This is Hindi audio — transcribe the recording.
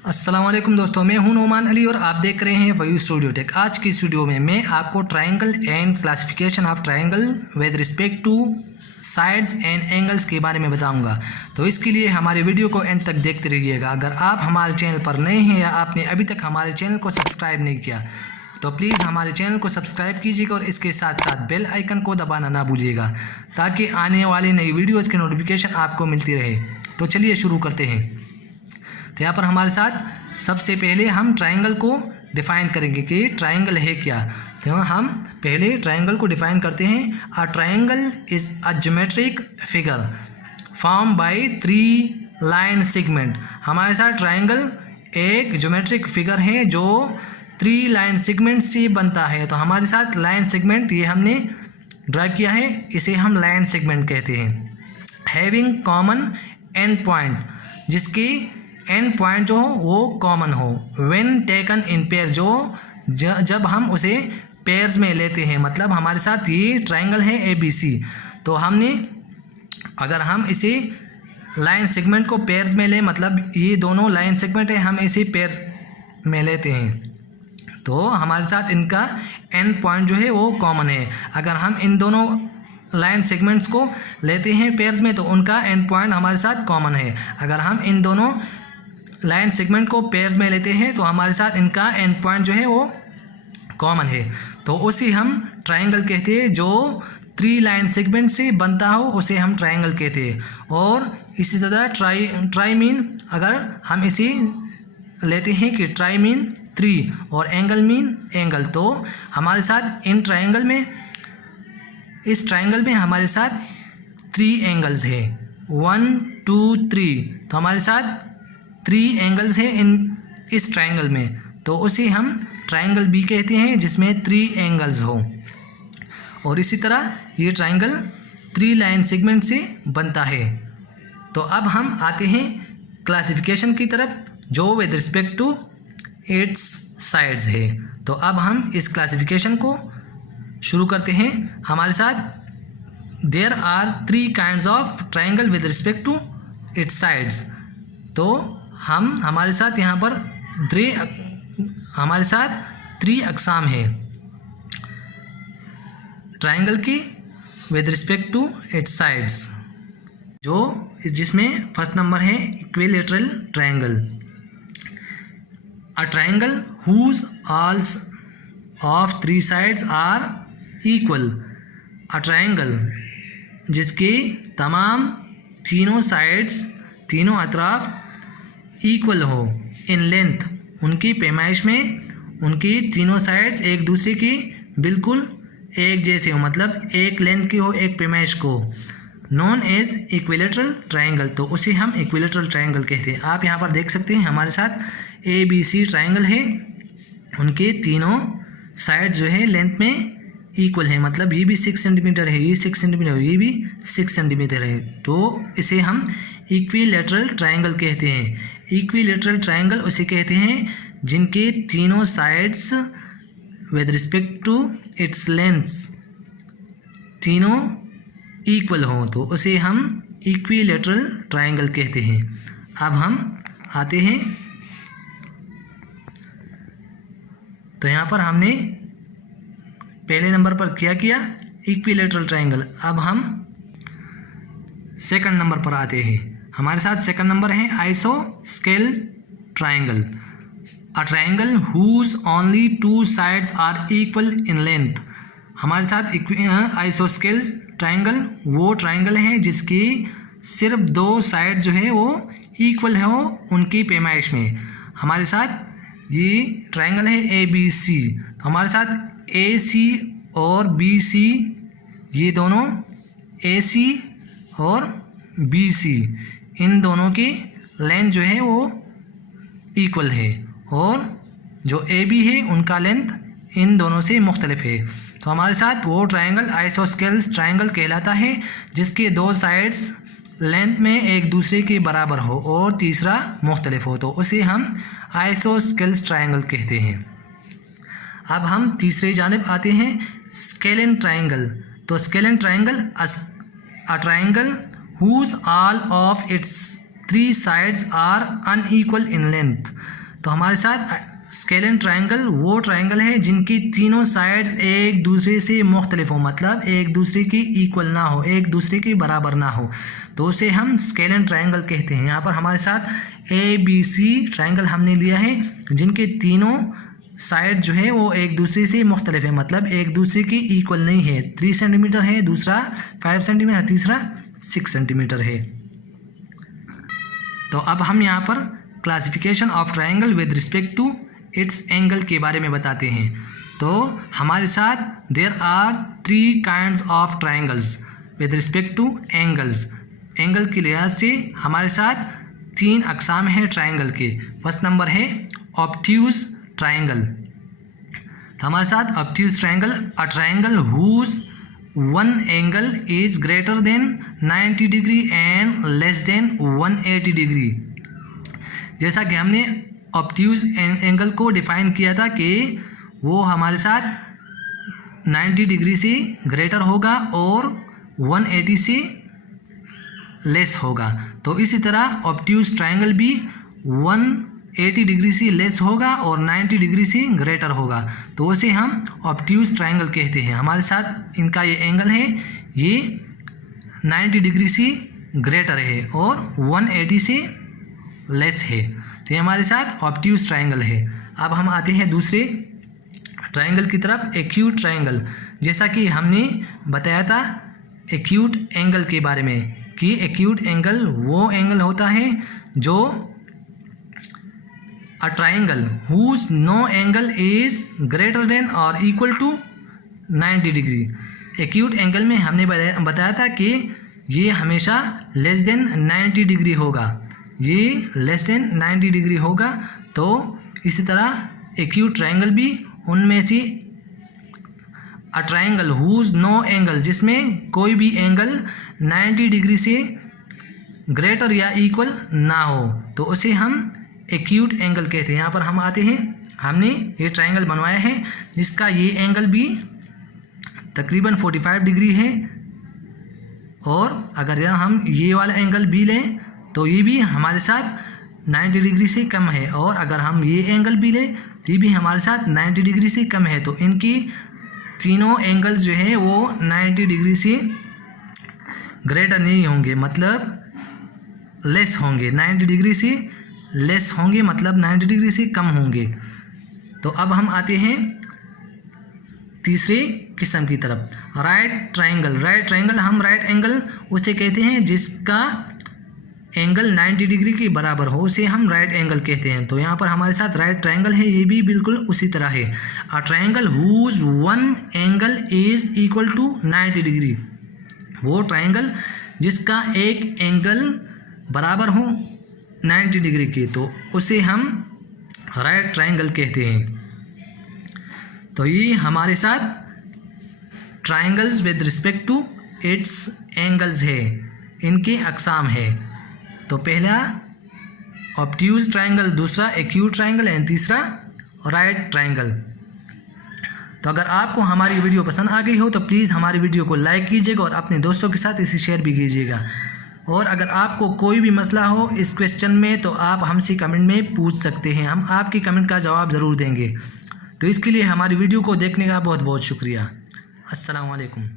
अस्सलाम वालेकुम दोस्तों, मैं हूं नोमान अली और आप देख रहे हैं वयू स्टूडियो टेक। आज की इस वीडियो में मैं आपको triangle and classification of triangle with respect two sides and angles के बारे में बताऊंगा। तो इसके लिए हमारे वीडियो को एंड तक देखते रहिएगा। अगर आप हमारे चैनल पर नए हैं या आपने अभी तक हमारे चैनल को सब्सक्राइब नहीं किया तो प्लीज़ हमारे चैनल को सब्सक्राइब कीजिएगा और इसके साथ साथ बेल आइकन को दबाना ना भूलिएगा ताकि आने वाली नई वीडियोज़ की नोटिफिकेशन आपको मिलती रहे। तो चलिए शुरू करते हैं। तो यहाँ पर हमारे साथ सबसे पहले हम ट्रायंगल को डिफ़ाइन करेंगे कि ट्रायंगल है क्या। तो हम पहले ट्रायंगल को डिफ़ाइन करते हैं। A triangle is a geometric figure form by 3 line segment. हमारे साथ ट्रायंगल एक ज्योमेट्रिक फिगर है जो 3 लाइन सेगमेंट से बनता है। तो हमारे साथ लाइन सेगमेंट ये हमने ड्रा किया है, इसे हम लाइन सेगमेंट कहते हैं। हैविंग कॉमन एंड पॉइंट, जिसकी एंड पॉइंट जो हो वो कॉमन हो। व्हेन टेकन इन पेयर, जो जब हम उसे पेयर्स में लेते हैं, मतलब हमारे साथ ये ट्रायंगल है ABC। तो हमने अगर हम इसे लाइन सेगमेंट को पेयर्स में लें, मतलब ये दोनों लाइन सेगमेंट है, हम इसे पेयर में लेते हैं तो हमारे साथ इनका एंड पॉइंट जो है वो कॉमन है। अगर हम इन दोनों लाइन सेगमेंट्स को लेते हैं पेयर्स में तो उनका एंड पॉइंट हमारे साथ कॉमन है। अगर हम इन दोनों लाइन सेगमेंट को पेयर्स में लेते हैं तो हमारे साथ इनका एंड पॉइंट जो है वो कॉमन है। तो उसे हम ट्रायंगल कहते हैं। जो 3 लाइन सेगमेंट से बनता हो उसे हम ट्रायंगल कहते हैं। और इसी तरह ट्राई मीन, अगर हम इसे लेते हैं कि ट्राई मीन 3 और एंगल मीन एंगल, तो हमारे साथ इस ट्रायंगल में हमारे साथ 3 एंगल्स है, 1 2 3। तो हमारे साथ 3 एंगल्स है इस ट्रायंगल में, तो उसे हम ट्रायंगल B कहते हैं जिसमें 3 एंगल्स हो। और इसी तरह ये ट्रायंगल 3 लाइन सेगमेंट से बनता है। तो अब हम आते हैं क्लासिफिकेशन की तरफ, जो with respect to its sides है। तो अब हम इस क्लासिफिकेशन को शुरू करते हैं। हमारे साथ there are 3 kinds of triangle with respect to its sides. तो हमारे साथ यहाँ पर हमारे साथ 3 अक़साम है ट्रायंगल की with respect to its sides, जिसमें फर्स्ट नंबर है equilateral triangle. A triangle whose all of 3 sides are equal. A triangle जिसके तमाम तीनों साइड्स, तीनों अतराफ इक्वल हो इन लेंथ, उनकी पैमाइश में उनकी तीनों साइड्स एक दूसरे की बिल्कुल एक जैसे हो, मतलब एक लेंथ की हो, एक पैमाइश को, नॉन एज इक्विलैटरल ट्रायंगल। तो उसे हम इक्विलैटरल ट्रायंगल कहते हैं। आप यहाँ पर देख सकते हैं हमारे साथ ABC ट्रायंगल है, उनके तीनों साइड जो है लेंथ में इक्वल है, मतलब ये भी 6 सेंटीमीटर है, ये 6 सेंटीमीटर है, ये भी 6 सेंटीमीटर है। तो इसे हम इक्विलैटरल ट्रायंगल कहते हैं। इक्विलैटरल ट्रायंगल उसे कहते हैं जिनके तीनों sides with respect to its lengths तीनों इक्वल हो, तो उसे हम इक्विलैटरल ट्रायंगल कहते हैं। अब हम आते हैं, तो यहाँ पर हमने पहले नंबर पर क्या किया, इक्विलैटरल ट्रायंगल। अब हम सेकंड नंबर पर आते हैं। हमारे साथ सेकंड नंबर है आइसोस्केल triangle. A triangle whose only 2 sides are equal in length. हमारे साथ आइसोस्केल ट्रायंगल वो ट्रायंगल है जिसकी सिर्फ 2 साइड जो है वो इक्वल हो उनकी पैमाइश में। हमारे साथ ये ट्रायंगल है ABC। हमारे साथ AC और BC, ये दोनों AC और BC, इन दोनों की लेंथ जो है वो इक्वल है, और जो AB है उनका लेंथ इन दोनों से मुख्तलिफ है। तो हमारे साथ वो ट्रायंगल आइसोस्केल ट्रायंगल कहलाता है जिसके 2 साइड्स लेंथ में एक दूसरे के बराबर हो और तीसरा मुख्तलिफ हो, तो उसे हम आइसोस्केल ट्रायंगल कहते हैं। अब हम तीसरे जानिब आते हैं, स्केलेन ट्रायंगल। तो scalene triangle a triangle whose all of its 3 sides are unequal in length. तो हमारे साथ स्केलेन ट्रायंगल वो ट्रायंगल है जिनकी तीनों साइड्स एक दूसरे से मुख्तलिफ हो, मतलब एक दूसरे की इक्वल ना हो, एक दूसरे के बराबर ना हो, तो उसे हम स्केलेन ट्रायंगल कहते हैं। यहाँ पर हमारे साथ ABC ट्रायंगल हमने लिया है जिनके तीनों साइड जो है वो एक दूसरे से मुख्तलिफ है, मतलब एक दूसरे की इक्वल नहीं है। 3 सेंटीमीटर है, दूसरा 5 सेंटीमीटर, तीसरा 6 सेंटीमीटर है। तो अब हम यहाँ पर classification of triangle with respect to its angle के बारे में बताते हैं। तो हमारे साथ there are 3 kinds of triangles with respect to angles. Angle के लिहाज से हमारे साथ 3 अक़साम हैं ट्रायंगल के। फर्स्ट नंबर है ऑब्ट्यूज ट्रायंगल। तो हमारे साथ obtuse triangle, a triangle whose one angle is greater than 90 degree and less than 180 degree. जैसा कि हमने ऑब्ट्यूज एंगल को डिफाइन किया था कि वो हमारे साथ 90 डिग्री से ग्रेटर होगा और 180 से लेस होगा। तो इसी तरह ऑब्ट्यूज ट्रायंगल भी 180 डिग्री से लेस होगा और 90 डिग्री से ग्रेटर होगा, तो उसे हम ऑब्ट्यूज ट्रायंगल कहते हैं। हमारे साथ इनका ये एंगल है, ये 90 डिग्री से ग्रेटर है और 180 से लेस है, तो ये हमारे साथ ऑब्ट्यूज ट्रायंगल है। अब हम आते हैं दूसरे ट्रायंगल की तरफ, एक्यूट ट्रायंगल। जैसा कि हमने बताया था एक्यूट एंगल के बारे में कि एक्यूट एंगल वो एंगल होता है जो a triangle whose no angle is greater than और equal to 90 degree. Acute angle में हमने बताया था कि ये हमेशा लेस देन 90 डिग्री होगा, ये लेस देन 90 डिग्री होगा। तो इसी तरह एक्यूट ट्रायंगल भी उनमें से a triangle whose no angle, जिसमें कोई भी एंगल 90 डिग्री से ग्रेटर या इक्वल ना हो, तो उसे हम एक्यूट एंगल कहते हैं। यहाँ पर हम आते हैं, हमने ये ट्रायंगल बनवाया है जिसका ये एंगल भी तकरीबन 45 डिग्री है, और अगर हम ये वाला एंगल भी लें तो ये भी हमारे साथ 90 डिग्री से कम है, और अगर हम ये एंगल भी लें तो ये भी हमारे साथ 90 डिग्री से कम है। तो इनकी तीनों एंगल्स जो है वो 90 डिग्री से ग्रेटर नहीं होंगे, मतलब लेस होंगे, 90 डिग्री से लेस होंगे, मतलब 90 डिग्री से कम होंगे। तो अब हम आते हैं तीसरे किस्म की तरफ, राइट ट्रायंगल। राइट ट्रायंगल, हम राइट एंगल उसे कहते हैं जिसका एंगल 90 डिग्री के बराबर हो, उसे हम राइट एंगल कहते हैं। तो यहाँ पर हमारे साथ राइट ट्रायंगल है, ये भी बिल्कुल उसी तरह है। A triangle whose one angle is equal to 90 degree, वो ट्रायंगल जिसका एक एंगल बराबर हो 90 डिग्री के, तो उसे हम राइट ट्रायंगल कहते हैं। तो ये हमारे साथ triangles with respect to its angles है, इनके अक़साम है। तो पहला ऑब्ट्यूज ट्रायंगल, दूसरा एक्यूट ट्रायंगल एंड तीसरा राइट ट्रायंगल। तो अगर आपको हमारी वीडियो पसंद आ गई हो तो प्लीज़ हमारी वीडियो को लाइक कीजिएगा और अपने दोस्तों के साथ इसे शेयर भी कीजिएगा। और अगर आपको कोई भी मसला हो इस क्वेश्चन में तो आप हमसे कमेंट में पूछ सकते हैं, हम आपके कमेंट का जवाब ज़रूर देंगे। तो इसके लिए हमारी वीडियो को देखने का बहुत बहुत शुक्रिया। अस्सलाम वालेकुम।